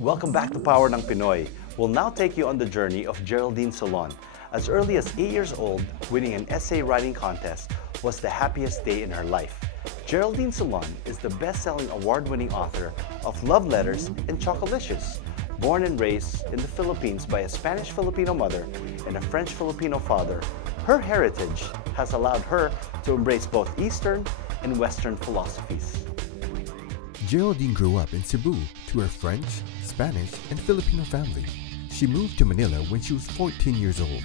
Welcome back to Power ng Pinoy. We'll now take you on the journey of Geraldine Solon. As early as 8 years old, winning an essay writing contest was the happiest day in her life. Geraldine Solon is the best-selling award-winning author of love letters and Chocolicious. Born and raised in the Philippines by a Spanish-Filipino mother and a French-Filipino father, her heritage has allowed her to embrace both Eastern and Western philosophies. Geraldine grew up in Cebu to her French, Spanish, and Filipino family. She moved to Manila when she was 14 years old.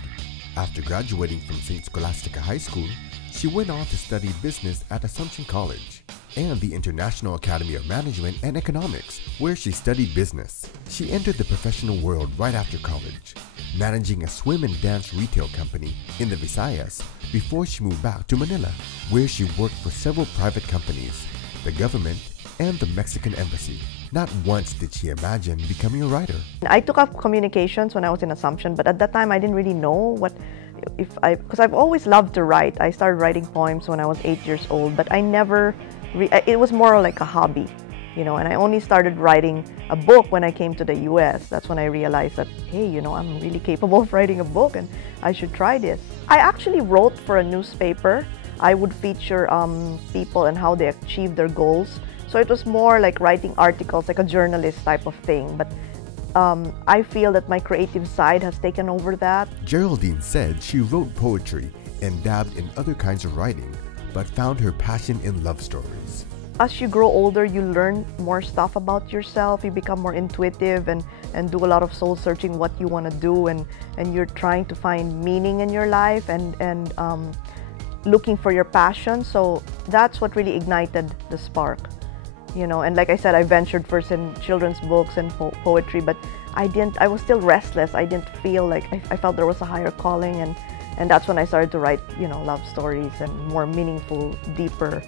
After graduating from St. Scholastica High School, she went on to study business at Assumption College and the International Academy of Management and Economics, where she studied business. She entered the professional world right after college, managing a swim and dance retail company in the Visayas before she moved back to Manila, where she worked for several private companies, the government, and the Mexican embassy. Not once did she imagine becoming a writer. I took up communications when I was in Assumption, but at that time I didn't really know because I've always loved to write. I started writing poems when I was 8 years old, but I never, it was more like a hobby, you know, and I only started writing a book when I came to the US. That's when I realized that, hey, you know, I'm really capable of writing a book and I should try this. I actually wrote for a newspaper. I would feature people and how they achieve their goals. So it was more like writing articles, like a journalist type of thing. But I feel that my creative side has taken over that. Geraldine said she wrote poetry and dabbed in other kinds of writing, but found her passion in love stories. As you grow older, you learn more stuff about yourself. You become more intuitive and do a lot of soul searching what you want to do, and you're trying to find meaning in your life and looking for your passion. So that's what really ignited the spark. You know, and like I said, I ventured first in children's books and poetry, but I was still restless. I didn't feel like, I felt there was a higher calling, and that's when I started to write, you know, love stories and more meaningful, deeper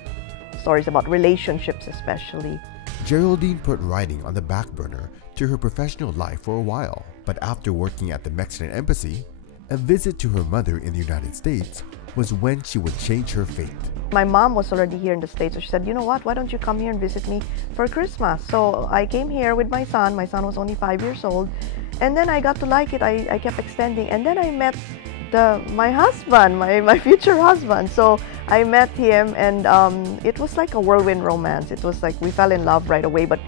stories about relationships especially. Geraldine put writing on the back burner to her professional life for a while, but after working at the Mexican embassy, a visit to her mother in the United States was when she would change her fate. My mom was already here in the States, so she said, you know what, why don't you come here and visit me for Christmas? So I came here with my son. My son was only 5 years old. And then I got to like it. I kept extending. And then I met my husband, my future husband. So I met him, and it was like a whirlwind romance. It was like we fell in love right away, but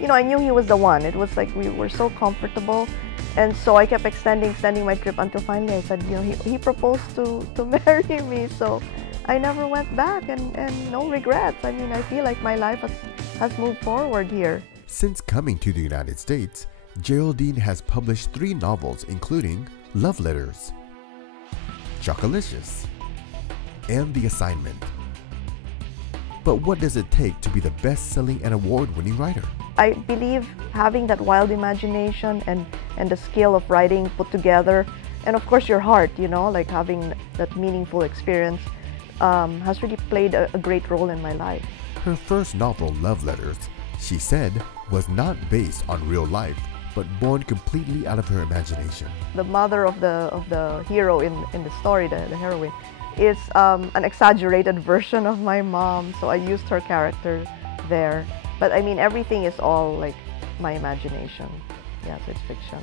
you know, I knew he was the one. It was like we were so comfortable. And so I kept extending my trip until finally I said, you know, he proposed to marry me. So I never went back, and no regrets. I mean, I feel like my life has moved forward here. Since coming to the United States, Geraldine has published 3 novels, including Love Letters, Chocolicious, and The Assignment. But what does it take to be the best-selling and award-winning writer? I believe having that wild imagination and the skill of writing put together, and of course your heart, you know, like having that meaningful experience has really played a great role in my life. Her first novel, Love Letters, she said, was not based on real life, but born completely out of her imagination. The mother of the hero in the story, the heroine, is an exaggerated version of my mom, so I used her character there. But I mean, everything is all like my imagination. Yeah, so it's fiction.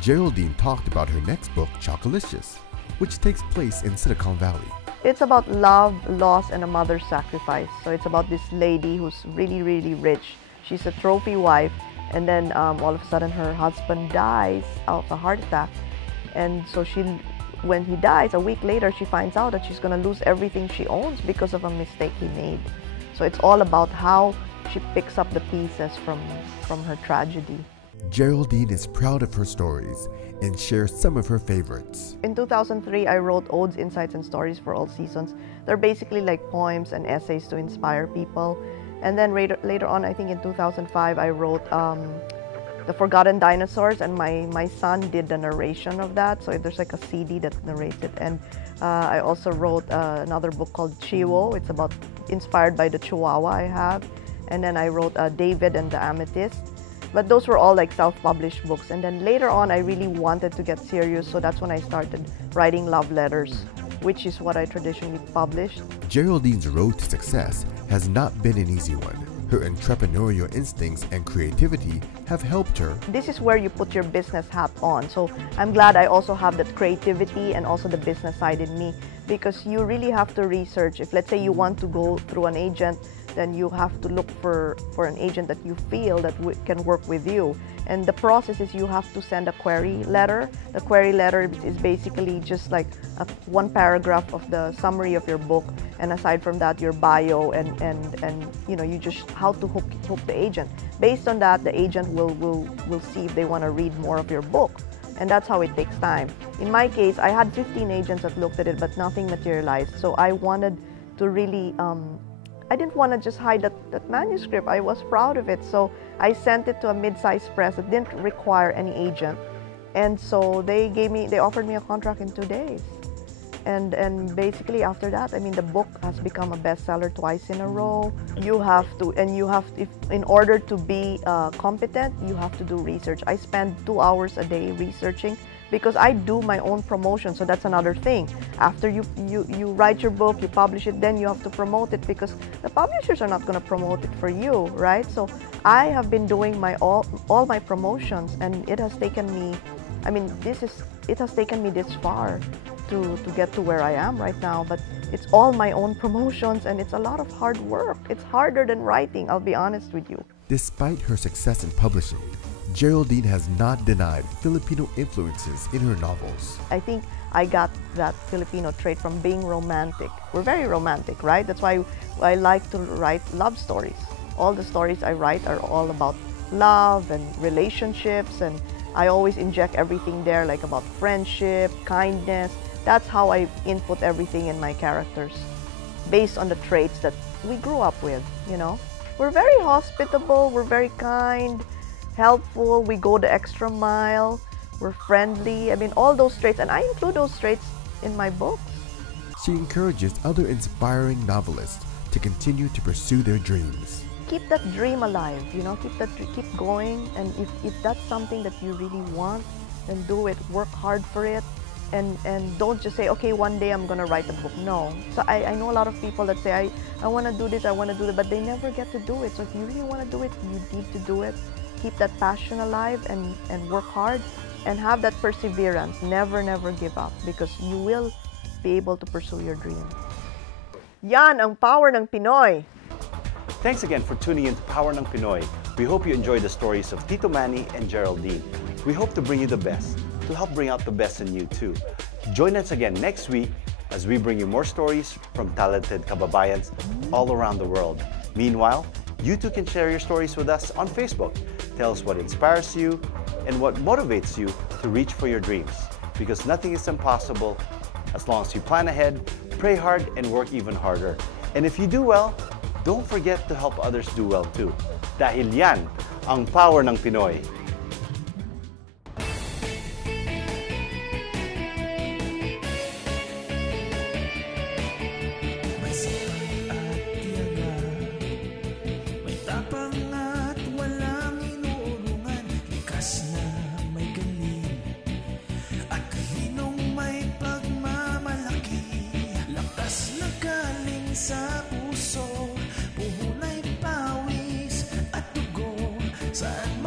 Geraldine talked about her next book, Chocolicious, which takes place in Silicon Valley. It's about love, loss, and a mother's sacrifice. So it's about this lady who's really, really rich. She's a trophy wife, and then all of a sudden her husband dies of a heart attack. And so when he dies, a week later, she finds out that she's going to lose everything she owns because of a mistake he made. So it's all about how she picks up the pieces from her tragedy. Geraldine is proud of her stories and shares some of her favorites. In 2003, I wrote Odes, Insights, and Stories for All Seasons. They're basically like poems and essays to inspire people. And then later on, I think in 2005, I wrote The Forgotten Dinosaurs, and my son did the narration of that. So there's like a CD that narrates it. And I also wrote another book called Chiwo. It's inspired by the Chihuahua I have. And then I wrote David and the Amethyst. But those were all like self-published books. And then later on, I really wanted to get serious, so that's when I started writing love letters, which is what I traditionally published. Geraldine's road to success has not been an easy one. Her entrepreneurial instincts and creativity have helped her. This is where you put your business hat on. So I'm glad I also have that creativity and also the business side in me, because you really have to research. If let's say you want to go through an agent, then you have to look for an agent that you feel that can work with you. And the process is you have to send a query letter. The query letter is basically just like one paragraph of the summary of your book, and aside from that, your bio and you know, you just how to hook the agent. Based on that, the agent will see if they want to read more of your book. And that's how it takes time. In my case, I had 15 agents that looked at it, but nothing materialized. So I wanted to really, I didn't want to just hide that manuscript. I was proud of it. So I sent it to a mid-sized press that didn't require any agent. And so they offered me a contract in 2 days. And basically after that, I mean, the book has become a bestseller twice in a row. You have to, in order to be competent, you have to do research. I spend 2 hours a day researching because I do my own promotion. So that's another thing. After you write your book, you publish it, then you have to promote it, because the publishers are not going to promote it for you, right? So I have been doing all my promotions, and it has taken me, I mean, it has taken me this far to get to where I am right now, but it's all my own promotions, and it's a lot of hard work. It's harder than writing, I'll be honest with you. Despite her success in publishing, Geraldine has not denied Filipino influences in her novels. I think I got that Filipino trait from being romantic. We're very romantic, right? That's why I like to write love stories. All the stories I write are all about love and relationships, and I always inject everything there, like about friendship, kindness. That's how I input everything in my characters, based on the traits that we grew up with, you know. We're very hospitable, we're very kind, helpful, we go the extra mile, we're friendly. I mean, all those traits, and I include those traits in my books. She encourages other inspiring novelists to continue to pursue their dreams. Keep that dream alive, you know, keep going, and if that's something that you really want, then do it, work hard for it. And don't just say, okay, one day I'm going to write a book. No. So I know a lot of people that say, I want to do this, I want to do that, but they never get to do it. So if you really want to do it, you need to do it. Keep that passion alive and work hard and have that perseverance. Never, never give up, because you will be able to pursue your dream. Yan ang power ng Pinoy. Thanks again for tuning in to Power ng Pinoy. We hope you enjoyed the stories of Tito Manny and Geraldine. We hope to bring you the best, to help bring out the best in you too. Join us again next week as we bring you more stories from talented kababayans all around the world. Meanwhile, you too can share your stories with us on Facebook. Tell us what inspires you and what motivates you to reach for your dreams. Because nothing is impossible as long as you plan ahead, pray hard, and work even harder. And if you do well, don't forget to help others do well too. Dahil yan ang power ng Pinoy. Sa puso, puhunay pawis at dugo, saan